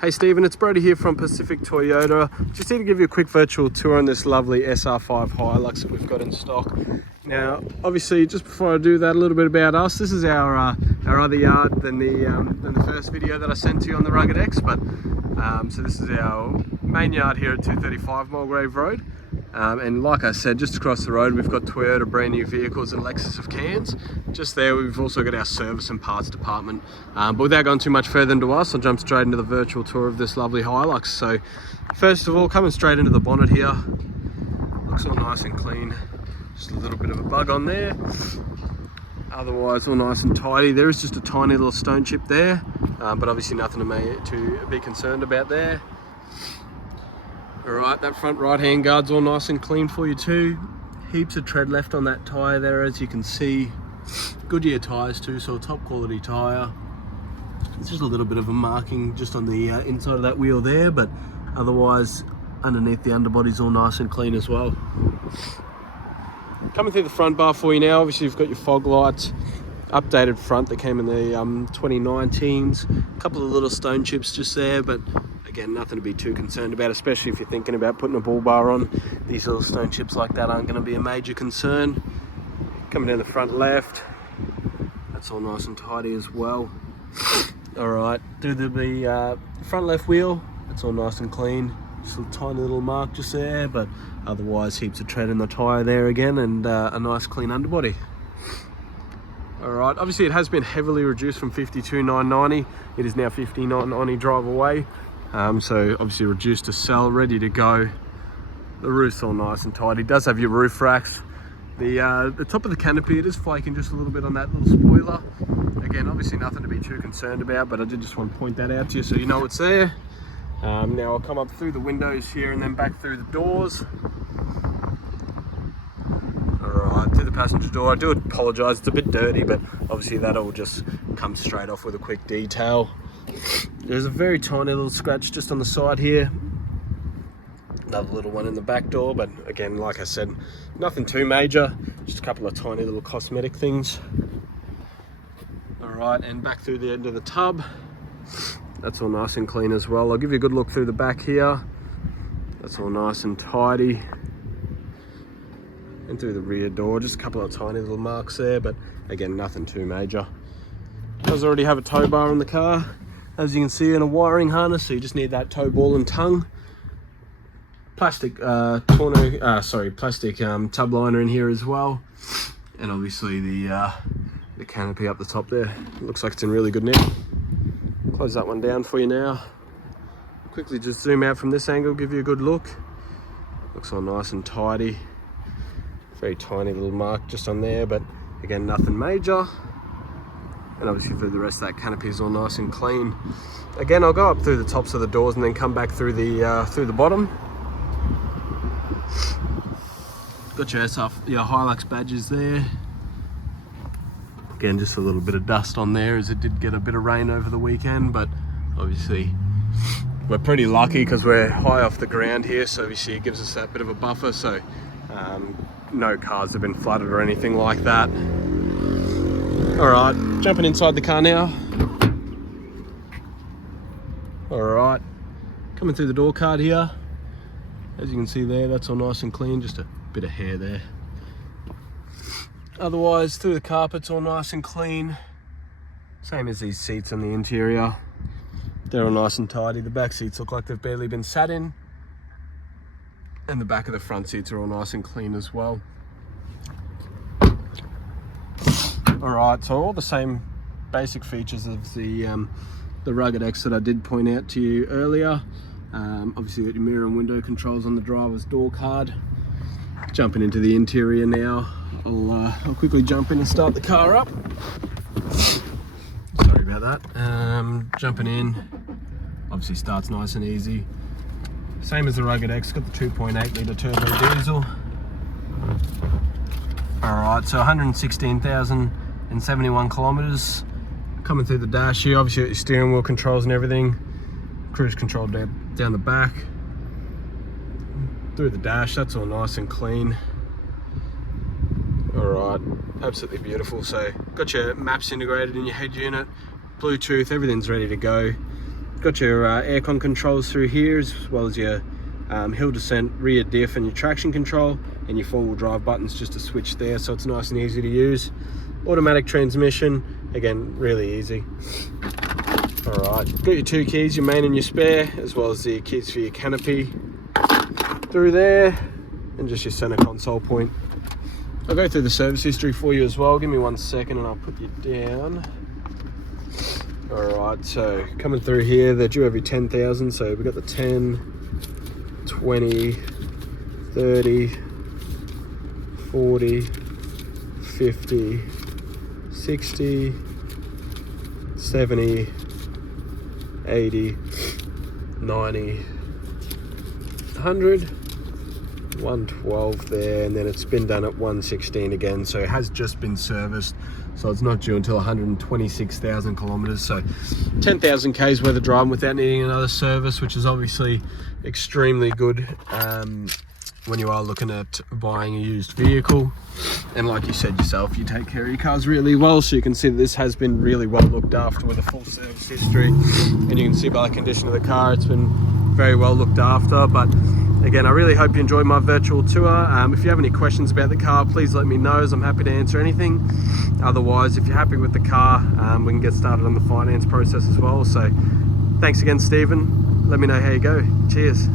Hey Stephen, it's Brody here from Pacific Toyota. Just need to give you a quick virtual tour on this lovely SR5 Hilux that we've got in stock. Now, obviously, just before I do that, a little bit about us. This is our other yard than the first video that I sent to you on the Rugged X. But so this is our main yard here at 235 Mulgrave Road. And like I said, just across the road, we've got Toyota brand new vehicles and Lexus of Cairns. Just there, we've also got our service and parts department. But without going too much further into us, I'll jump straight into the virtual tour of this lovely Hilux. So first of all, coming straight into the bonnet here, looks all nice and clean. Just a little bit of a bug on there. Otherwise, all nice and tidy. There is just a tiny little stone chip there, but obviously nothing to be concerned about there. Alright, that front right hand guard's all nice and clean for you too. Heaps of tread left on that tyre there, as you can see. Goodyear tyres too, so a top quality tyre. It's just a little bit of a marking just on the inside of that wheel there, but otherwise underneath the underbody's all nice and clean as well. Coming through the front bar for you now, obviously you've got your fog lights, updated front that came in the 2019s, a couple of little stone chips just there, but again, nothing to be too concerned about, especially if you're thinking about putting a bull bar on. These little stone chips like that aren't going to be a major concern. Coming down the front left, that's all nice and tidy as well. Alright, through the front left wheel, that's all nice and clean. Just a tiny little mark just there, but otherwise heaps of tread in the tyre there again, and a nice clean underbody. Alright, obviously it has been heavily reduced from 52,990. It is now 59,990 drive away. So obviously reduced to sell, ready to go. The roof's all nice and tidy. It does have your roof racks. The top of the canopy, it is flaking just a little bit on that little spoiler. Again, obviously nothing to be too concerned about, but I did just want to point that out to you so you know it's there. Now I'll come up through the windows here and then back through the doors. Alright, through the passenger door. I do apologise, it's a bit dirty, but obviously that'll just come straight off with a quick detail. There's a very tiny little scratch just on the side here. Another little one in the back door, but again, like I said, nothing too major. Just a couple of tiny little cosmetic things. Alright, and back through the end of the tub. That's all nice and clean as well. I'll give you a good look through the back here. That's all nice and tidy. And through the rear door, just a couple of tiny little marks there, but again, nothing too major. Does already have a tow bar in the car, as you can see, in a wiring harness, so you just need that tow ball and tongue. Plastic plastic tub liner in here as well, and obviously the canopy up the top there. It looks like it's in really good nick. Close that one down for you now. Quickly just zoom out from this angle, give you a good look. Looks all nice and tidy. Very tiny little mark just on there, but again, nothing major. And obviously through the rest of that canopy is all nice and clean. Again, I'll go up through the tops of the doors and then come back through the bottom. Got your Hilux badges there. Again, just a little bit of dust on there, as it did get a bit of rain over the weekend, but obviously we're pretty lucky because we're high off the ground here, so obviously it gives us that bit of a buffer, so no cars have been flooded or anything like that. Alright, jumping inside the car now. Alright, coming through the door card here. As you can see there, that's all nice and clean, just a bit of hair there. Otherwise, through the carpet's all nice and clean. Same as these seats on the interior. They're all nice and tidy. The back seats look like they've barely been sat in. And the back of the front seats are all nice and clean as well. Alright, so all the same basic features of the Rugged X that I did point out to you earlier. Obviously you've got your mirror and window controls on the driver's door card. Jumping into the interior now. I'll quickly jump in and start the car up. Sorry about that. Jumping in, obviously starts nice and easy. Same as the Rugged X, got the 2.8 litre turbo diesel. Alright, so 116,071 kilometres. Coming through the dash here, obviously your steering wheel controls and everything. Cruise control down the back. Through the dash, that's all nice and clean. Alright, absolutely beautiful. So got your maps integrated in your head unit, Bluetooth, everything's ready to go. Got your aircon controls through here, as well as your hill descent, rear diff, and your traction control, and your 4-wheel drive buttons, just a switch there, so it's nice and easy to use. Automatic transmission, again, really easy. Alright, got your 2 keys, your main and your spare, as well as the keys for your canopy through there, and just your center console point. I'll go through the service history for you as well. Give me 1 second and I'll put you down. Alright, so coming through here, they're due every 10,000, so we've got the 10, 20, 30, 40, 50, 60, 70, 80, 90, 100, 112 there, and then it's been done at 116 again, so it has just been serviced, so it's not due until 126,000 kilometers, so 10,000 k's worth of driving without needing another service, which is obviously extremely good when you are looking at buying a used vehicle. And like you said yourself, you take care of your cars really well, so you can see that this has been really well looked after with a full service history, and you can see by the condition of the car it's been very well looked after. But again, I really hope you enjoyed my virtual tour. If you have any questions about the car, please let me know, as I'm happy to answer anything. Otherwise, if you're happy with the car, we can get started on the finance process as well. So thanks again, Stephen. Let me know how you go. Cheers.